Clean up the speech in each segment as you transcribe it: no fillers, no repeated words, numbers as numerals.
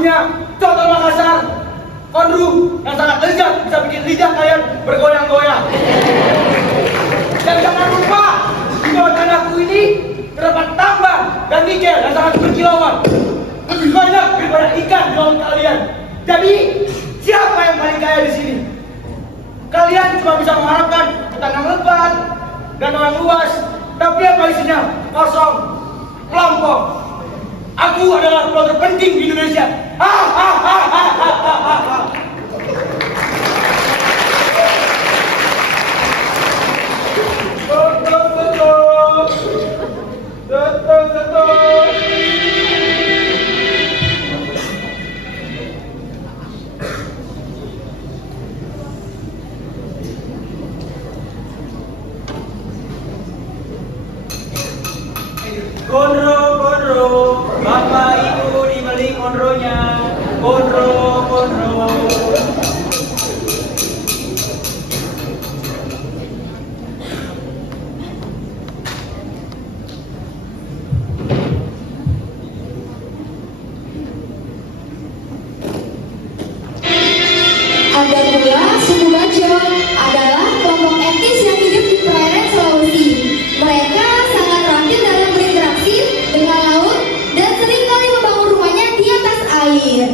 punya contoh Makassar, Kondru yang sangat lezat bisa bikin lidah kalian bergoyang-goyang. Dan jangan lupa di bawah tanahku ini terdapat tambang dan nikel yang sangat berkilauan, lebih banyak daripada ikan di laut kalian. Jadi siapa yang paling kaya di sini? Kalian cuma bisa mengharapkan hutan yang lebat dan yang luas, tapi apa isinya? Kosong, kelompok. Aku adalah pulau terpenting di Indonesia. Kondro, Bapak Ibu dibeli kondronya. Kondro. Ada pula suku Bajo, adalah kelompok etnis yang hidup di perairan Sulawesi. Mereka sangat terampil dalam berinteraksi dengan laut dan seringkali membangun rumahnya di atas air.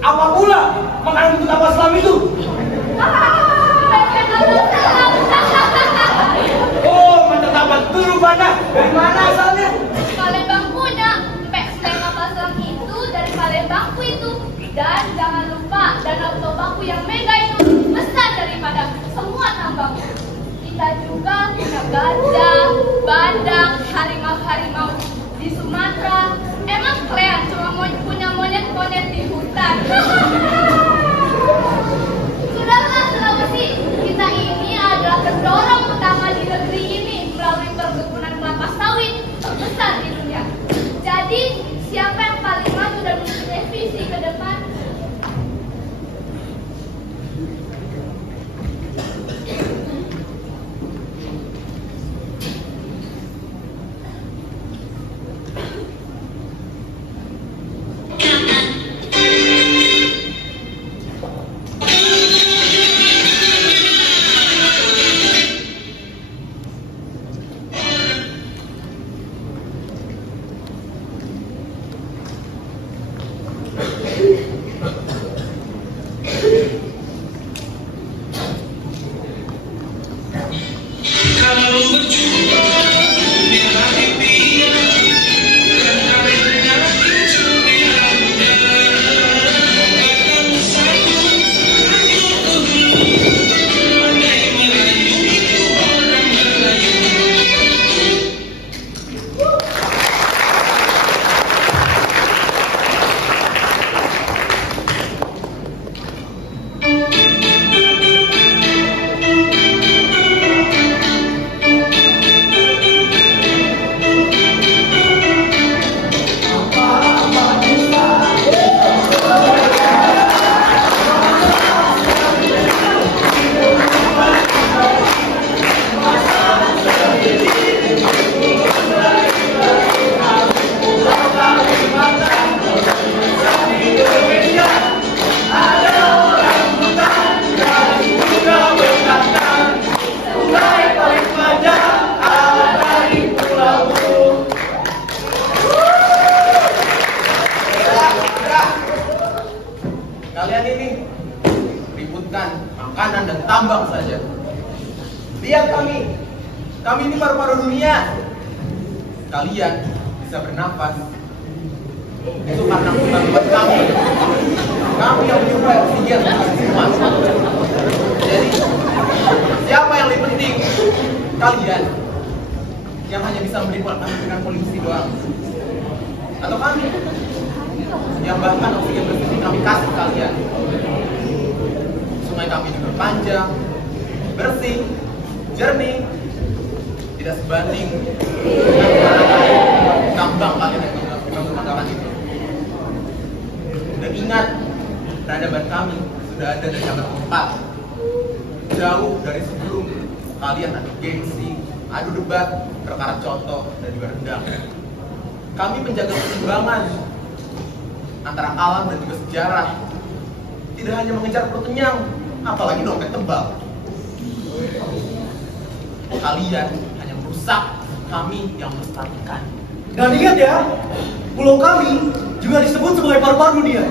Apa pula makanan untuk kapal selam itu? Oh, mantap dapat dulu mana? Dari mana asalnya? Palembang punya. Empek selain kapal selam itu dari Palembangku itu. Dan jangan lupa Danau Tobaku yang mega itu besar daripada semua tambang. Kita juga punya gajah, badak, harimau-harimau di Sumatera. Emang kalian cuma punya monyet-monyet di hutan? Sudahlah Sulawesi, kita ini adalah pendorong utama di negeri ini melalui perkebunan kelapa sawit terbesar di dunia. Jadi siapa yang paling maju dan mempunyai visi ke depan? Kalian ini ributkan makanan dan tambang saja. Lihat kami, Kami ini paru-paru dunia. Kalian bisa bernafas itu karena bukan buat kami. Kami yang menyuplai oksigen semua. Jadi siapa yang lebih penting? Kalian yang hanya bisa memberi dengan polisi doang, atau kami yang bahkan oksigen bersih kami kasih kalian? Sungai kami juga panjang, bersih, jernih, tidak sebanding dengan tambang kalian yang menggunakan itu. Dan ingat, peradaban kami sudah ada dari abad keempat, jauh dari sebelum kalian adu gengsi, adu debat, perkara contoh, dan juga rendang. Kami menjaga keseimbangan antara alam dan juga sejarah. Tidak hanya mengejar perut kenyang, apalagi dompet tebal. Kalian hanya merusak, kami yang melestarikan. Dan ingat ya, pulau kami juga disebut sebagai paru-paru dunia.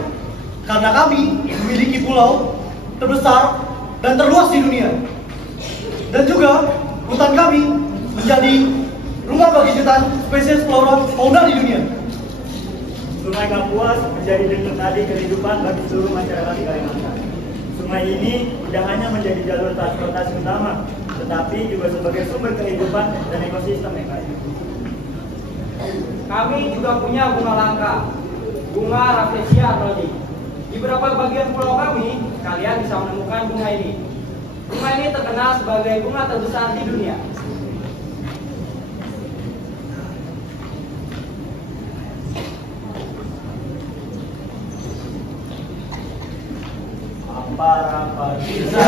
Karena kami memiliki pulau terbesar dan terluas di dunia. Dan juga hutan kami menjadi rumah bagi jutaan spesies flora fauna di dunia. Sungai Kapuas menjadi denyut nadi kehidupan bagi seluruh masyarakat di Kalimantan. Sungai ini tidak hanya menjadi jalur transportasi utama, tetapi juga sebagai sumber kehidupan dan ekosistem yang lain. Kami juga punya bunga langka, bunga Rafflesia arnoldi. Di beberapa bagian pulau kami, kalian bisa menemukan bunga ini. Bunga ini terkenal sebagai bunga terbesar di dunia. Apa bisa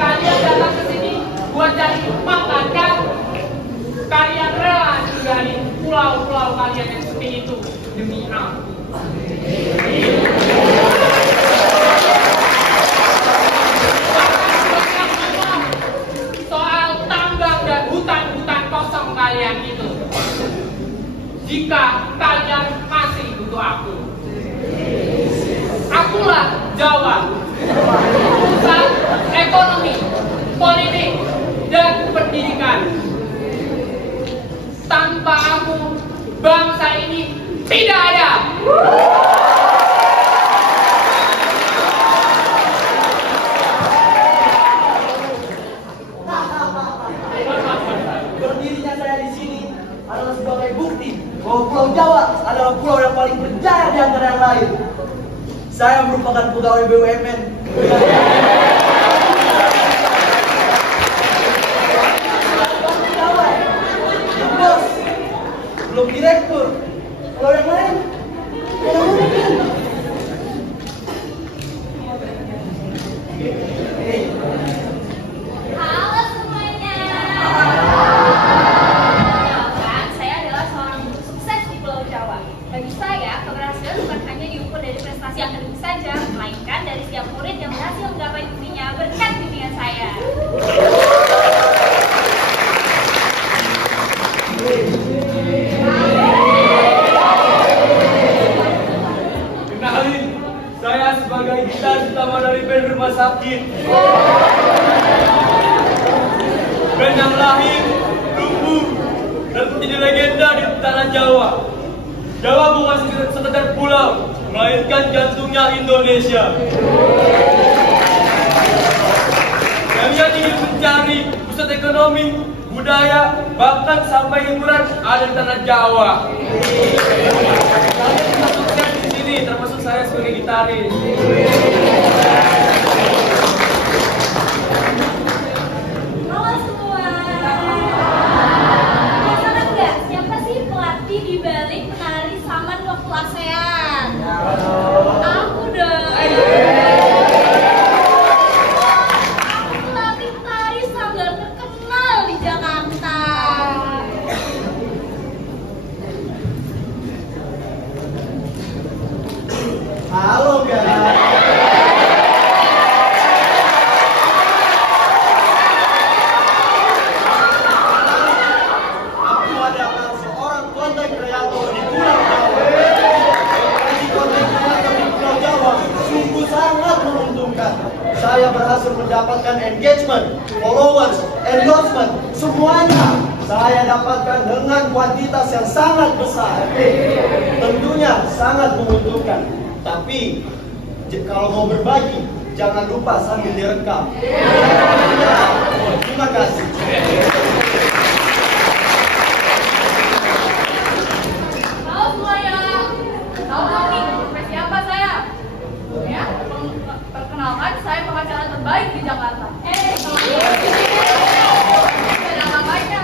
Kalian datang ke sini buat cari makan kan? Kalian rela dari pulau-pulau kalian yang sepi itu demi aku. Soal tambang dan hutan-hutan kosong kalian itu, jika kalian masih butuh aku, akulah Jawa. Urusan ekonomi, politik, dan pendidikan. Tanpa aku, bangsa ini tidak ada. Berdirinya saya di sini adalah sebagai bukti bahwa Pulau Jawa adalah pulau yang paling berjaya di antara yang lain. Saya merupakan pegawai BUMN. Bos, belum direktur. Kalau yang lain, mana mungkin? Halo semuanya. Kan saya adalah seorang guru sukses di Pulau Jawa. Bagi saya, keberhasilan bukan hanya diukur dari prestasi akademik saja, melainkan dari setiap murid yang berhasil menggapai mimpinya berkat bimbingan saya. Kenalin, saya sebagai gitar utama dari band Rumah Sakit. Band yang lahir, tumbuh, dan menjadi legenda di tanah Jawa. Jawa bukan sekedar pulau, melainkan jantungnya Indonesia. Kalian ingin mencari pusat ekonomi, budaya, bahkan sampai hiburan ada di tanah Jawa. Kalian bisa sukses di sini, termasuk saya sebagai gitaris. Halo semua. Penasaran nggak siapa sih pelatih di balik penari Saman waktu ASEAN? Aku dong. Aku pelatih tari sanggar terkenal di Jakarta. Halo guys. Aku adalah seorang konten kreator di Pulau Jawa. Jadi konten kreator di Pulau Jawa sungguh sangat menguntungkan. Saya berhasil mendapatkan engagement, followers, endorsement, semuanya saya dapatkan dengan kuantitas yang sangat besar. Tentunya sangat menguntungkan. Tapi kalau mau berbagi, jangan lupa sambil direkam. Terima kasih. Halo semuanya. Tahu nggak nih profesi apa saya? Ya, perkenalkan saya pengacara terbaik di Jakarta. Ada ngapainnya?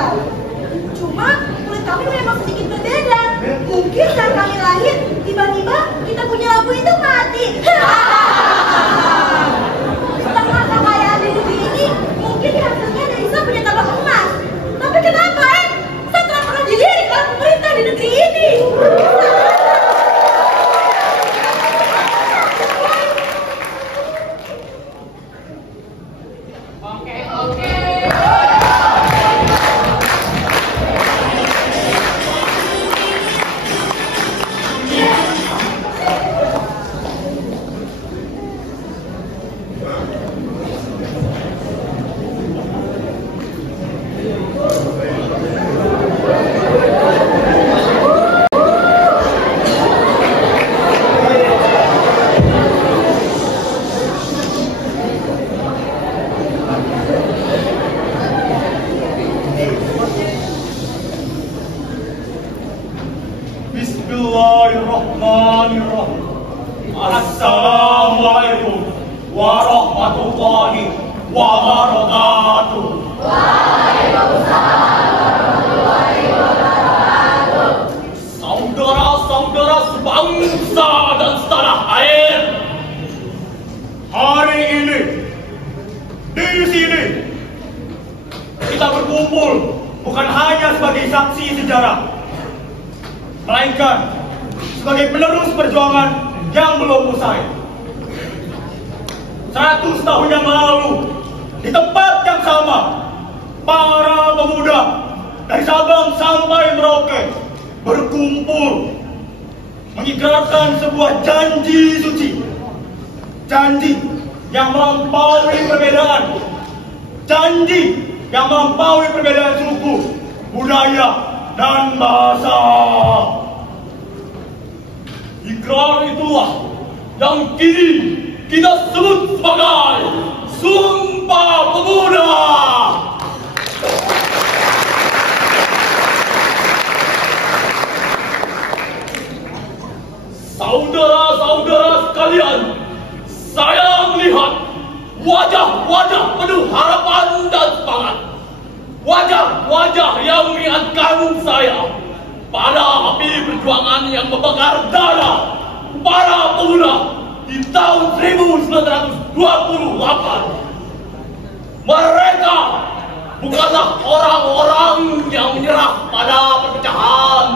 beda. Cuma kulit kami memang sedikit berbeda. Mungkin saat kami lahir, tiba-tiba kita punya lampu itu mati. Setengah kekayaan di negeri ini mungkin hasilnya dari Isa punya tambang emas. Tapi kenapa Isa telah pernah dilirik oleh pemerintah di negeri ini? Oke. Bismillahirrahmanirrahim. Assalamualaikum warahmatullahi wabarakatuh. Saudara-saudara sebangsa dan setanah air, hari ini di sini kita berkumpul bukan hanya sebagai saksi sejarah, melainkan sebagai penerus perjuangan yang belum usai. 100 tahun yang lalu, di tempat yang sama, para pemuda dari Sabang sampai Merauke berkumpul mengikrarkan sebuah janji suci, janji yang melampaui perbedaan, janji yang melampaui perbedaan suku, budaya, dan bahasa. Ikrar itulah yang kini kita sebut sebagai Sumpah Pemuda. Saudara-saudara sekalian, saya melihat wajah-wajah penuh harapan dan semangat. Wajah-wajah yang mengingatkan saya pada api perjuangan yang membakar dada para pemuda di tahun 1928. Mereka bukanlah orang-orang yang menyerah pada perpecahan.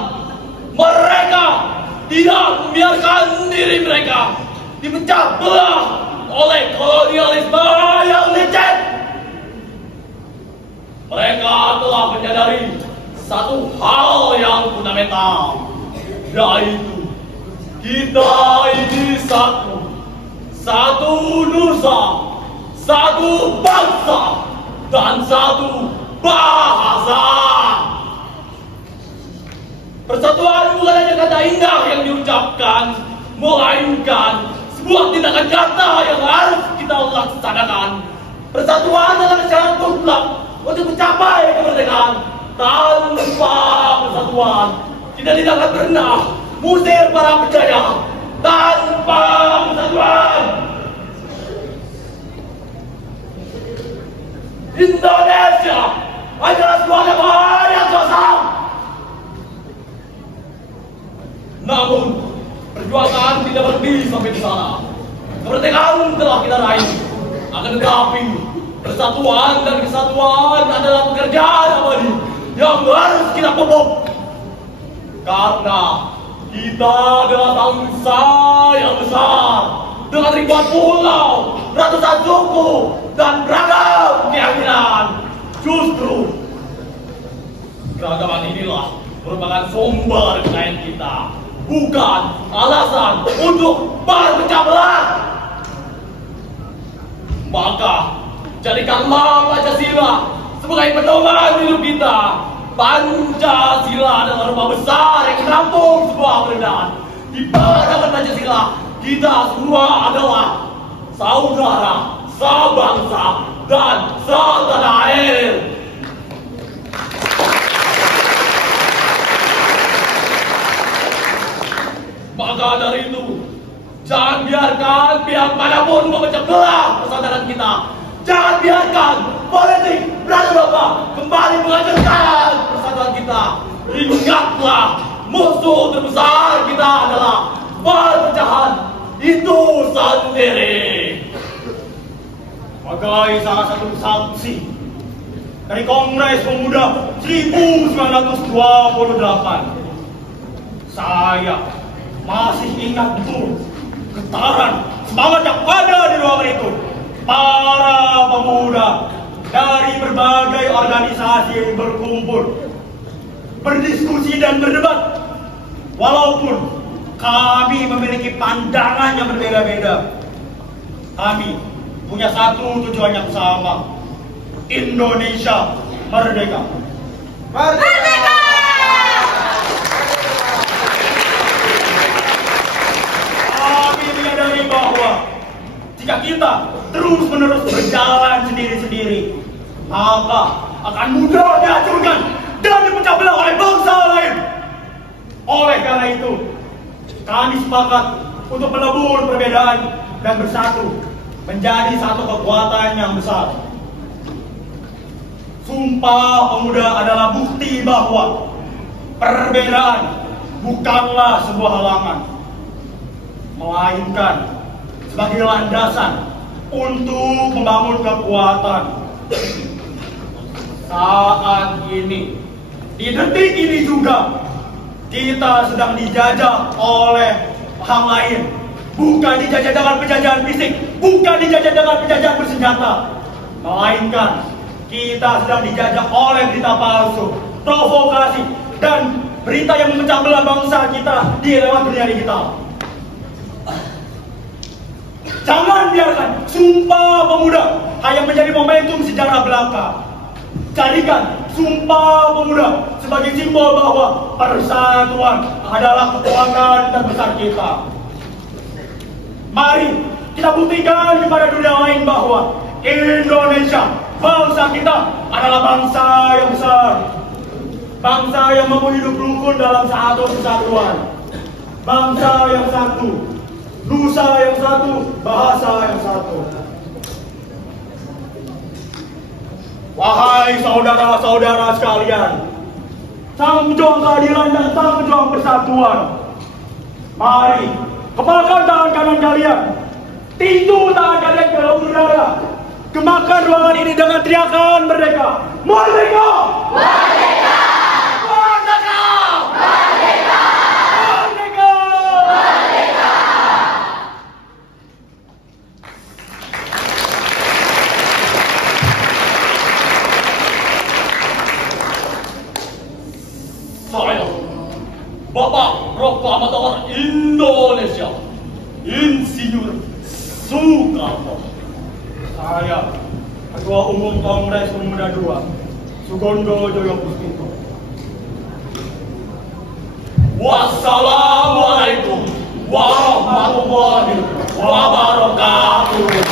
Mereka tidak membiarkan diri mereka dipecah belah oleh kolonialisme yang licik. Mereka telah menyadari satu hal yang fundamental, yaitu kita ini satu nusa, satu bangsa, dan satu bahasa. Persatuan bukan hanya kata indah yang diucapkan, melainkan sebuah tindakan nyata yang harus kita laksanakan. Persatuan adalah syarat mutlak untuk mencapai kemerdekaan. Tanpa persatuan, kita tidak akan pernah mengusir para penjajah. Tanpa persatuan, Indonesia adalah sebuah negara yang kosong. Namun, perjuangan tidak berhenti sampai di sana. Kemerdekaan telah kita raih. Akan tetapi, persatuan dan kesatuan adalah pekerjaan abadi yang harus kita pupuk. Karena kita adalah bangsa yang besar dengan ribuan pulau, ratusan suku, dan beragam keyakinan. Justru keragaman inilah merupakan sumber kekayaan kita, bukan alasan untuk berpecah belah. Maka jadikanlah Pancasila sebagai pedoman hidup kita. Pancasila adalah rumah besar yang menampung sebuah perbedaan. Di bawah Pancasila, kita semua adalah saudara, sebangsa, dan setanah air. Maka dari itu, jangan biarkan pihak manapun memecah belah persaudaraan kita. Jangan biarkan politik berada domba kembali menghancurkan persatuan kita. Ingatlah, musuh terbesar kita adalah perpecahan itu sendiri. Sebagai salah satu saksi dari Kongres Pemuda 1928, saya masih ingat betul getaran semangat yang ada di ruangan itu. Para pemuda dari berbagai organisasi berkumpul, berdiskusi dan berdebat. Walaupun kami memiliki pandangan yang berbeda-beda, kami punya satu tujuan yang sama: Indonesia merdeka. Merdeka! Kami menyadari bahwa jika kita terus-menerus berjalan sendiri-sendiri, maka akan mudah dihancurkan dan dipecah belah oleh bangsa lain. Oleh karena itu, kami sepakat untuk melebur perbedaan dan bersatu menjadi satu kekuatan yang besar. Sumpah Pemuda adalah bukti bahwa perbedaan bukanlah sebuah halangan, melainkan sebagai landasan untuk membangun kekuatan. Saat ini, di detik ini juga, kita sedang dijajah oleh orang lain. Bukan dijajah dengan penjajahan fisik, bukan dijajah dengan penjajahan bersenjata, melainkan kita sedang dijajah oleh berita palsu, provokasi, dan berita yang memecah belah bangsa kita di lewat dunia digital. Jangan biarkan Sumpah Pemuda hanya menjadi momentum sejarah belaka. Jadikan Sumpah Pemuda sebagai simbol bahwa persatuan adalah kekuatan terbesar kita. Mari kita buktikan kepada dunia lain bahwa Indonesia, bangsa kita, adalah bangsa yang besar. Bangsa yang mau hidup rukun dalam satu kesatuan. Bangsa yang satu, nusa yang satu, bahasa yang satu. Wahai saudara-saudara sekalian, sang pejuang keadilan dan sang pejuang persatuan, mari kepalkan tangan kanan kalian, tinju tangan kalian ke dalam udara, gemakan ruangan ini dengan teriakan merdeka. Merdeka! Merdeka! Merdeka! Merdeka! Merdeka! Merdeka! Saya, Bapak Proklamator Indonesia, Insinyur Soekarno. Saya, Ketua Umum Kongres Pemuda II, Sugondo Joyopuspito. Wassalamualaikum warahmatullahi wabarakatuh.